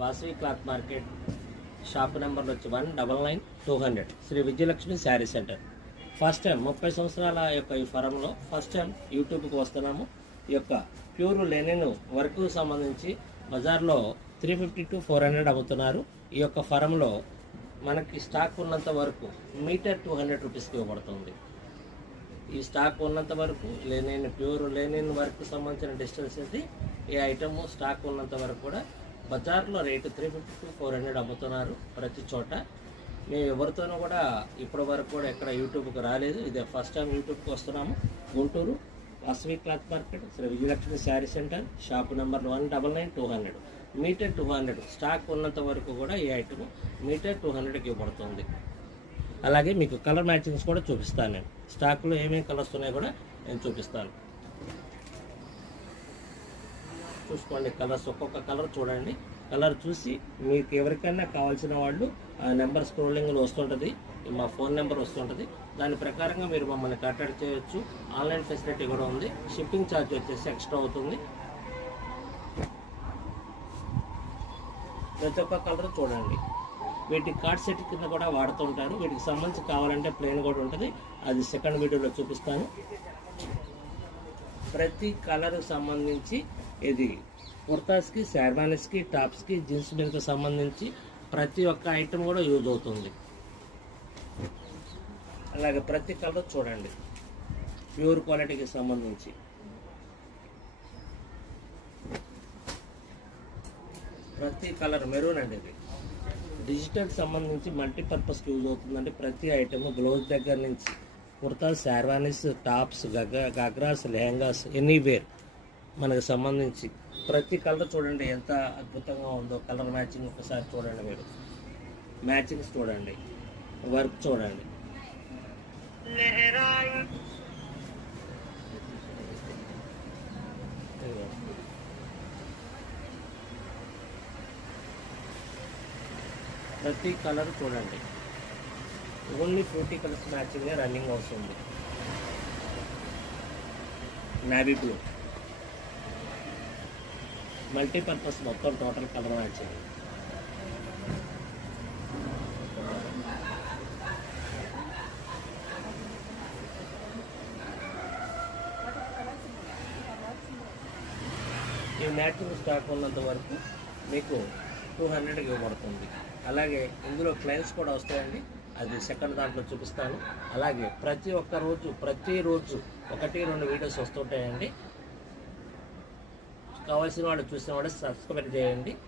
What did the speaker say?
Vasavi cloth market shop number వచ్చి 199-200 Shri Vijayalakshmi sari centre. First time 30 సంవత్సరాల యొక్క ఈ ఫరంలో ఫస్ట్ టైం యూట్యూబ్కి వస్తున్నాము. ఈ యొక్క ప్యూర్ లెనిన్ వర్క్ సంబంధించి బజార్లో 350 to 400 అమ్ముతున్నారు. ఈ యొక్క ఫరంలో మనకి స్టాక్ ఉన్నంత వరకు మీటర్ 200 రూపీస్కి ఇవ్వబడుతుంది. ఈ స్టాక్ ఉన్నంత వరకు ప్యూర్ లెనిన్ వర్క్ సంబంధించిన డిస్టెన్స్ అయితే ఈ ఐటమ్ స్టాక్ ఉన్నంత వరకు కూడా బజార్లో రేటు 350 to 400 అమ్ముతున్నారు ప్రతి చోట. మేము ఎవరితోనూ కూడా ఇప్పటి వరకు కూడా ఎక్కడ యూట్యూబ్కి రాలేదు. ఇదే ఫస్ట్ టైం యూట్యూబ్కి వస్తున్నాము. Guntur Vasavi cloth market Shri Vijayalakshmi sari centre shop number 199-200 metre 200 stock ఉన్నంత వరకు కూడా ఈ ఐటమ్ మీటర్ 200కి ఇవ్వబడుతుంది. అలాగే మీకు కలర్ మ్యాచింగ్స్ కూడా చూపిస్తాను. నేను స్టాక్లో ఏమేమి కలర్స్ ఉన్నాయో కూడా నేను చూపిస్తాను. చూసుకోండి కలర్స్, ఒక్కొక్క కలర్ చూడండి. కలర్ చూసి మీకు ఎవరికైనా కావాల్సిన వాళ్ళు ఆ నెంబర్ స్క్రోలింగ్లో వస్తుంటుంది, మా ఫోన్ నెంబర్ వస్తుంటుంది. దాని ప్రకారంగా మీరు మమ్మల్ని కాంటాక్ట్ చేయొచ్చు. ఆన్లైన్ ఫెసిలిటీ కూడా ఉంది. షిప్పింగ్ ఛార్జ్ వచ్చేసి ఎక్స్ట్రా అవుతుంది. ప్రతి ఒక్క కలర్ చూడండి. వీటి కార్డ్ సెట్ కింద కూడా వాడుతుంటారు. వీటికి సంబంధించి కావాలంటే ప్లేన్ కూడా ఉంటుంది, అది సెకండ్ వీడియోలో చూపిస్తాను. ప్రతి కలర్కి సంబంధించి ఇది కుర్తాస్కి, షెర్వానీస్కి, టాప్స్కి, జీన్స్ మీదకి సంబంధించి ప్రతి ఒక్క ఐటమ్ కూడా యూజ్ అవుతుంది. అలాగే ప్రతి కలర్ చూడండి ప్యూర్ క్వాలిటీకి సంబంధించి. ప్రతి కలర్ మెరూన్ అండి. ఇది డిజిటల్ సంబంధించి మల్టీపర్పస్కి యూజ్ అవుతుందండి. ప్రతి ఐటమ్ బ్లౌజ్ దగ్గర నుంచి kurta, sherwanis, tops, ghagras, lehengas, anywhere మనకు సంబంధించి ప్రతి కలర్ చూడండి ఎంత అద్భుతంగా ఉందో. కలర్ మ్యాచింగ్ ఒకసారి చూడండి, మీరు మ్యాచింగ్స్ చూడండి, వర్క్ చూడండి. ప్రతి కలర్ చూడండి. ఓన్లీ 40 కలర్స్ మ్యాచింగ్ రన్నింగ్ అవుతుంది. నావీ బ్లూ మల్టీపర్పస్ మొత్తం టోటల్ కలర్ మ్యాచింగ్. ఈ మ్యాచింగ్ స్టాక్ ఉన్నంత వరకు మీకు 200కి ఇవ్వబడుతుంది. అలాగే ఇందులో క్లైన్స్ కూడా వస్తాయండి, అది సెకండ్ దాంట్లో చూపిస్తాను. అలాగే ప్రతిరోజు 1-2 వీడియోస్ వస్తుంటాయండి. కావాల్సిన వాళ్ళు చూసిన వాళ్ళు సబ్స్క్రైబ్ చేయండి.